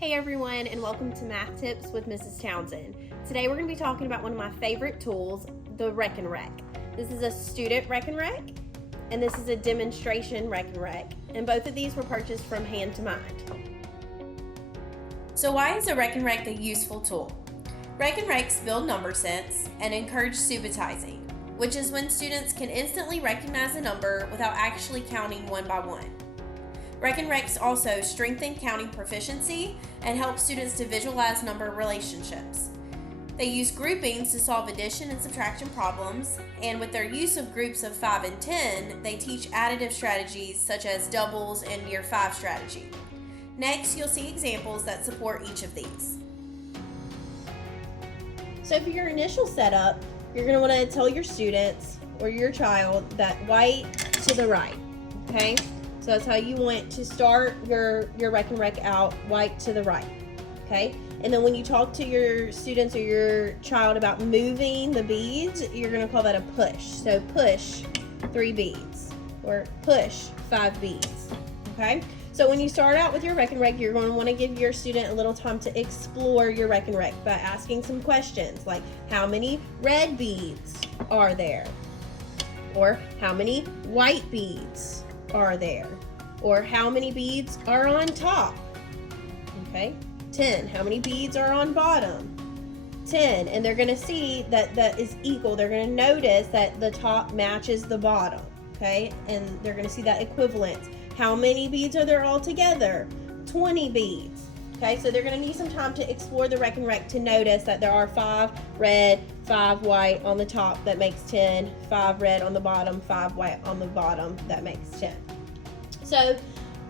Hey everyone, and welcome to Math Tips with Mrs. Townsend. Today we're going to be talking about one of my favorite tools, the Rekenrek. This is a student Rekenrek, and this is a demonstration Rekenrek, and both of these were purchased from Hand to Mind. So why is a Rekenrek a useful tool? Rekenreks build number sense and encourage subitizing, which is when students can instantly recognize a number without actually counting one by one. Rekenreks also strengthen counting proficiency and help students to visualize number relationships. They use groupings to solve addition and subtraction problems, and with their use of groups of 5 and 10, they teach additive strategies such as doubles and year 5 strategy. Next, you'll see examples that support each of these. So for your initial setup, you're going to want to tell your students or your child that white to the right, okay? So that's how you want to start your Rekenrek out, white to the right, okay? And then when you talk to your students or your child about moving the beads, you're going to call that a push. So push 3 beads or push 5 beads, okay? So when you start out with your Rekenrek, you're going to want to give your student a little time to explore your Rekenrek by asking some questions like how many red beads are there? Or how many white beads are there? Or how many beads are on top? Okay, 10. How many beads are on bottom? 10. And they're going to see that that is equal. They're going to notice that the top matches the bottom. Okay, and they're going to see that equivalence. How many beads are there all together? 20 beads. Okay, so they're going to need some time to explore the Rekenrek to notice that there are 5 red, 5 white on the top, that makes 10, 5 red on the bottom, 5 white on the bottom, that makes 10. So,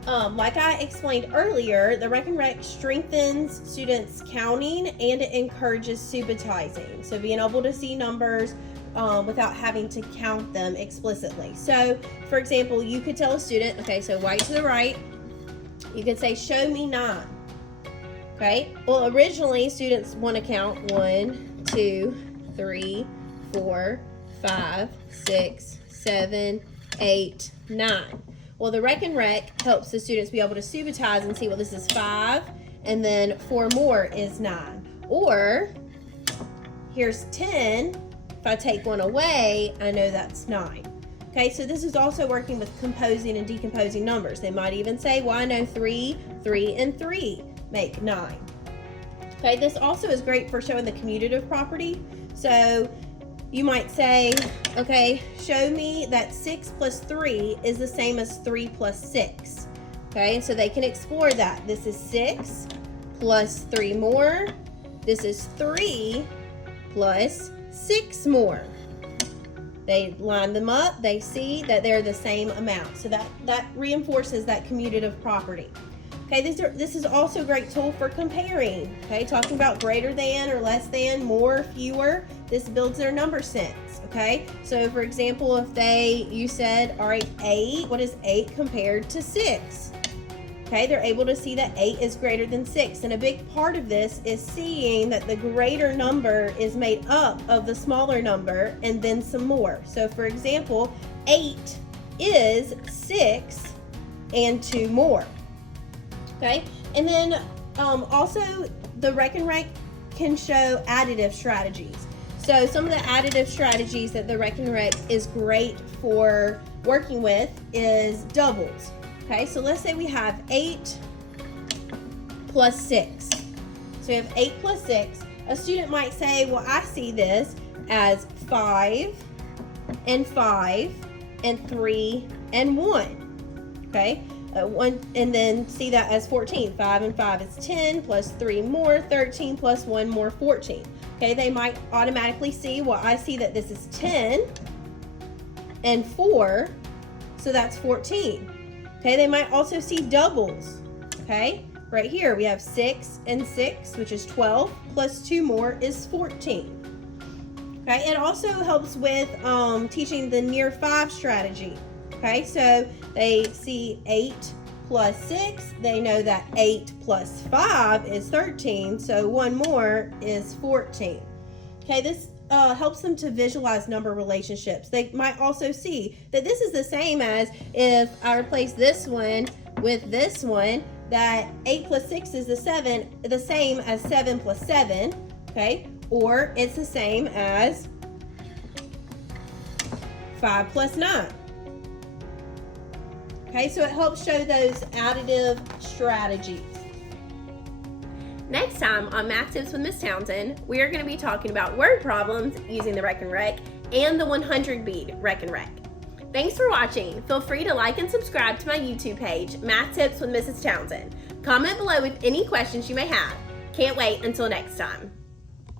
like I explained earlier, the Rekenrek strengthens students' counting and it encourages subitizing. So being able to see numbers without having to count them explicitly. So, for example, you could tell a student, okay, so white to the right, you could say, show me 9. Okay, well, originally students want to count 1, 2, 3, 4, 5, 6, 7, 8, 9. Well, the Rekenrek helps the students be able to subitize and see, well, this is 5, and then 4 more is 9. Or, here's 10. If I take 1 away, I know that's 9. Okay, so this is also working with composing and decomposing numbers. They might even say, well, I know 3, 3, and 3 make 9. Okay, this also is great for showing the commutative property. So you might say, okay, show me that 6 plus 3 is the same as 3 plus 6. Okay, and so they can explore that. This is 6 plus 3 more. This is 3 plus 6 more. They line them up, they see that they're the same amount. So that reinforces that commutative property. Okay, this is also a great tool for comparing. Okay, talking about greater than or less than, more, fewer. This builds their number sense. Okay, so for example, if you said, all right, 8, what is 8 compared to 6? Okay, they're able to see that 8 is greater than 6. And a big part of this is seeing that the greater number is made up of the smaller number and then some more. So for example, 8 is 6 and 2 more. Okay, and then also the Rekenrek can show additive strategies. So some of the additive strategies that the Rekenrek is great for working with is doubles. Okay, so let's say we have 8 plus 6. So we have 8 plus 6. A student might say, well, I see this as 5 and 5 and 3 and 1. Okay, 1, and then see that as 14. 5 and 5 is 10 plus 3 more, 13 plus 1 more, 14. Okay, they might automatically see, well, I see that this is 10 and 4, so that's 14. Okay, they might also see doubles. Okay, right here we have 6 and 6, which is 12, plus 2 more is 14. Okay, it also helps with teaching the near 5 strategy. Okay, so they see 8 plus 6, they know that 8 plus 5 is 13, so 1 more is 14. Okay, this helps them to visualize number relationships. They might also see that this is the same as if I replace this one with this one, that 8 plus 6 is the same as 7 plus 7, okay? Or it's the same as 5 plus 9. Okay, so it helps show those additive strategies. Next time on Math Tips with Miss Townsend, we are going to be talking about word problems using the Rekenrek and the 100 bead Rekenrek. Thanks for watching. Feel free to like and subscribe to my YouTube page, Math Tips with Mrs. Townsend. Comment below with any questions you may have. Can't wait until next time.